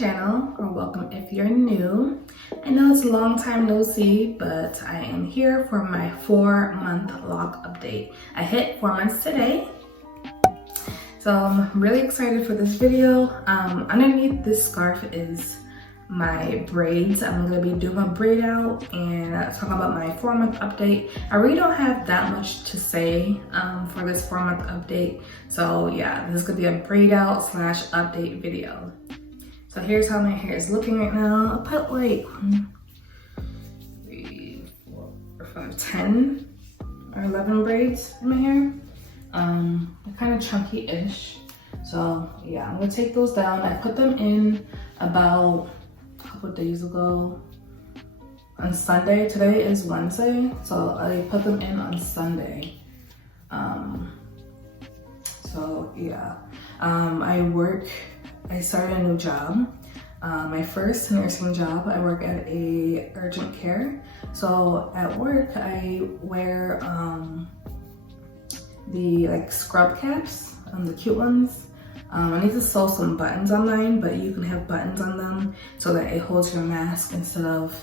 channel, or welcome if you're new. I know it's a long time no see, but I am here for my 4-month Loc update. I hit 4 months today, so I'm really excited for this video. Underneath this scarf is my braids. I'm gonna be doing a braid out and talk about my 4-month update. I really don't have that much to say for this 4-month update. So yeah, this is gonna be a braid out / update video. So here's how my hair is looking right now. I put like 1, 3, 4, 5, 10 or 11 braids in my hair. They're kind of chunky-ish. So yeah, I'm gonna take those down. I put them in about a couple days ago on Sunday. Today is Wednesday, so I put them in on Sunday. So yeah, I started a new job. My first nursing job. I work at a urgent care. So at work I wear the like scrub caps, the cute ones. I need to sew some buttons on mine, but you can have buttons on them so that it holds your mask instead of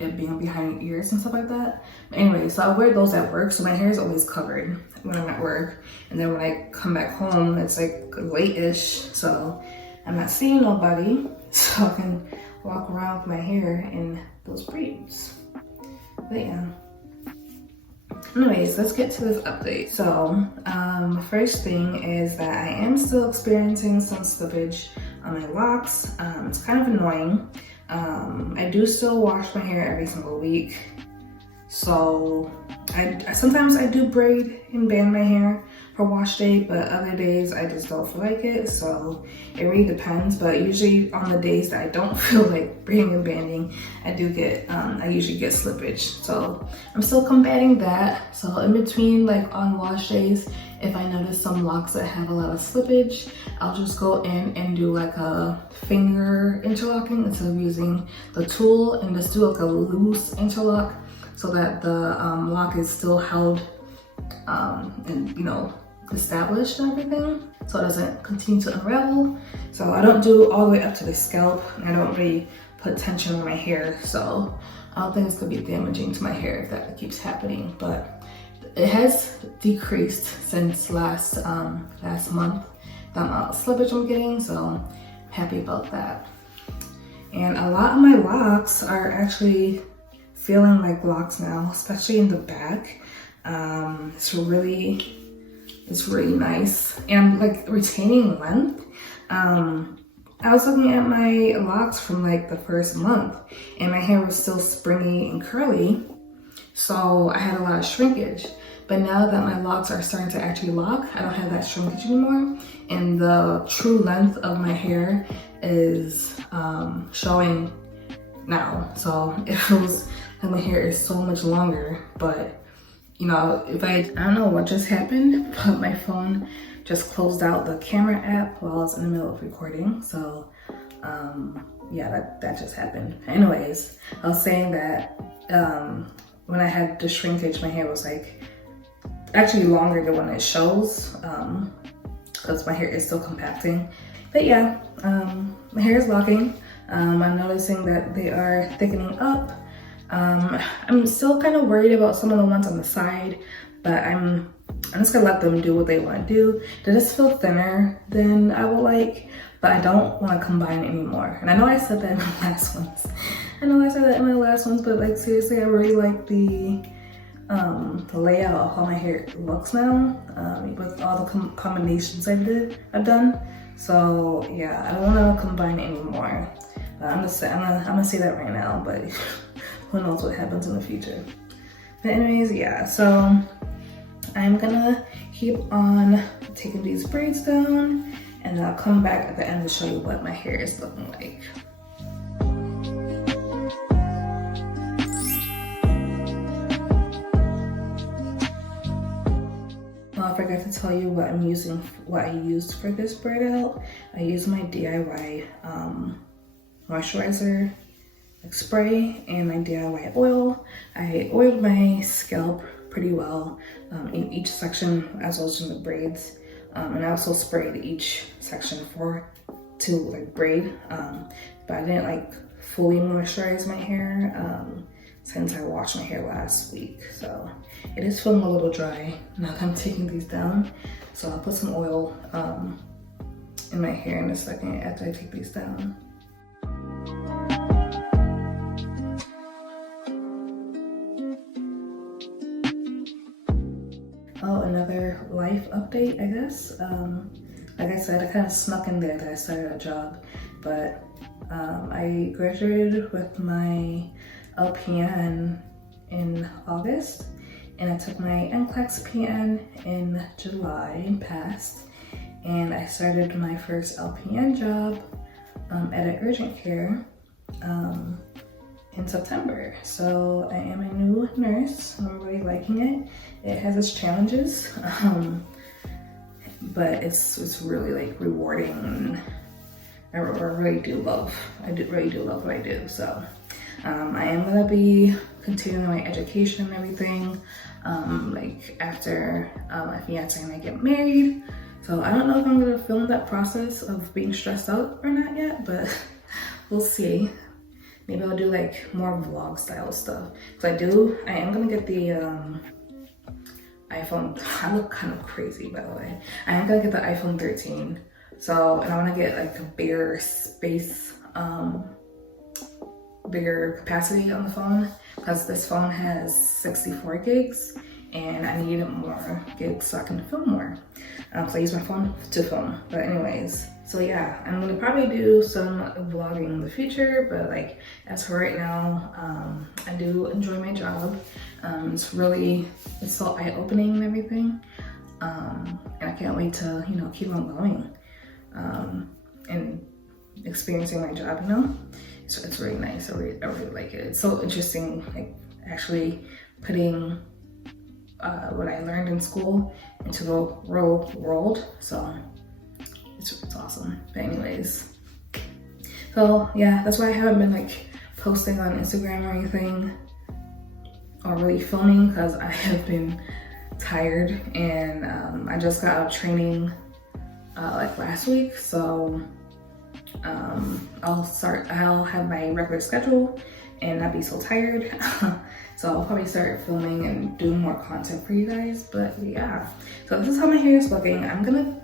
it being behind your ears and stuff like that. But anyway, so I wear those at work, so my hair is always covered when I'm at work. And then when I come back home, it's like late-ish, so I'm not seeing nobody, so I can walk around with my hair in those braids. But yeah. Anyways, let's get to this update. So, first thing is that I am still experiencing some slippage on my locks. It's kind of annoying. I do still wash my hair every single week. So, sometimes I do braid and band my hair for wash day, but other days I just don't feel like it. So, it really depends. But usually on the days that I don't feel like braiding and banding, I usually get slippage. So, I'm still combating that. So, in between, like on wash days, if I notice some locks that have a lot of slippage, I'll just go in and do like a finger interlocking instead of using the tool, and just do like a loose interlock so that the lock is still held and established and everything, so it doesn't continue to unravel. So I don't do all the way up to the scalp, and I don't really put tension on my hair, so I don't think it's gonna be damaging to my hair if that keeps happening. But it has decreased since last month, the amount of slippage I'm getting, so I'm happy about that. And a lot of my locks are actually feeling like locks now, especially in the back. It's really nice, and I'm like retaining length. I was looking at my locks from like the first month, and my hair was still springy and curly, so I had a lot of shrinkage. But now that my locks are starting to actually lock, I don't have that shrinkage anymore, and the true length of my hair is showing now. So it feels like my hair is so much longer. But you know, I don't know what just happened, but my phone just closed out the camera app while I was in the middle of recording. So yeah, that just happened. Anyways, I was saying that when I had the shrinkage, my hair was like actually longer than when it shows, because my hair is still compacting. But yeah, my hair is locking. I'm noticing that they are thickening up. I'm still kind of worried about some of the ones on the side, but I'm just gonna let them do what they want to do. They just feel thinner than I would like, but I don't want to combine anymore. And I know I said that in my last ones. But like seriously, I really like the layout of how my hair looks now, with all the combinations I've done. So yeah, I don't want to combine anymore. I'm gonna say that right now, but who knows what happens in the future. But anyways, yeah, so I'm gonna keep on taking these braids down, and I'll come back at the end to show you what my hair is looking like. I forgot to tell you what I used for this braid out. I used my DIY moisturizer spray and my DIY oil. I oiled my scalp pretty well in each section as well as in the braids. And I also sprayed each section 4 to like braid, but I didn't like fully moisturize my hair since I washed my hair last week. So it is feeling a little dry now that I'm taking these down. So I'll put some oil in my hair in a second after I take these down. Oh, another life update, I guess. Like I said, I kind of snuck in there that I started a job, but I graduated with my LPN in August, and I took my NCLEX PN in July and passed, and I started my first LPN job at an urgent care in September. So I am a new nurse. I'm really liking it. It has its challenges, but it's really like rewarding. I really do love what I do. So I am gonna be continuing my education and everything. Like after my fiance and I get married. So I don't know if I'm gonna film that process of being stressed out or not yet, but we'll see. Maybe I'll do like more vlog style stuff. Cause I am gonna get the iPhone. I look kind of crazy, by the way. I am gonna get the iPhone 13. So, and I wanna get like a bigger space, bigger capacity on the phone, because this phone has 64 gigs and I need more gigs so I can film more. So I use my phone to film. But anyways, so yeah, I'm gonna probably do some vlogging in the future, but like as for right now, I do enjoy my job. It's so eye-opening and everything. And I can't wait to, keep on going and experiencing my job, So it's really nice. I really like it. It's so interesting, like actually putting what I learned in school into the real world. So it's awesome. But anyways, so yeah, that's why I haven't been like posting on Instagram or anything or really filming, because I have been tired, and I just got out of training like last week. So I'll have my regular schedule and not be so tired. So I'll probably start filming and doing more content for you guys. But yeah, so this is how my hair is looking. I'm gonna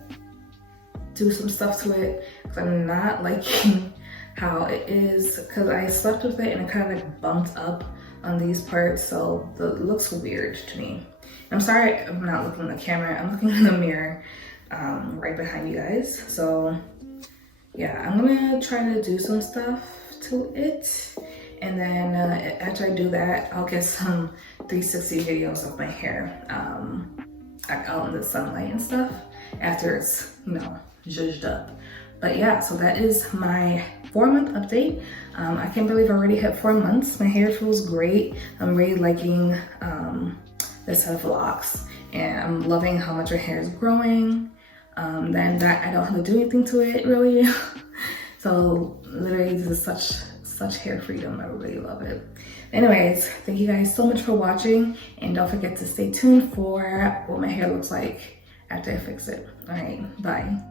do some stuff to it because I'm not liking how it is, because I slept with it and it kind of like bumped up on these parts, so it looks weird to me. I'm sorry I'm not looking at the camera, I'm looking in the mirror right behind you guys. So yeah, I'm gonna try to do some stuff to it, and then after I do that, I'll get some 360 videos of my hair out in the sunlight and stuff after it's zhuzhed up. But yeah, so that is my 4-month update. I can't believe I already hit 4 months. My hair feels great. I'm really liking this set of locks, and I'm loving how much my hair is growing. Then that I don't have to do anything to it really. So literally this is such hair freedom. I really love it. Anyways, thank you guys so much for watching, and don't forget to stay tuned for what my hair looks like after I fix it. All right, bye.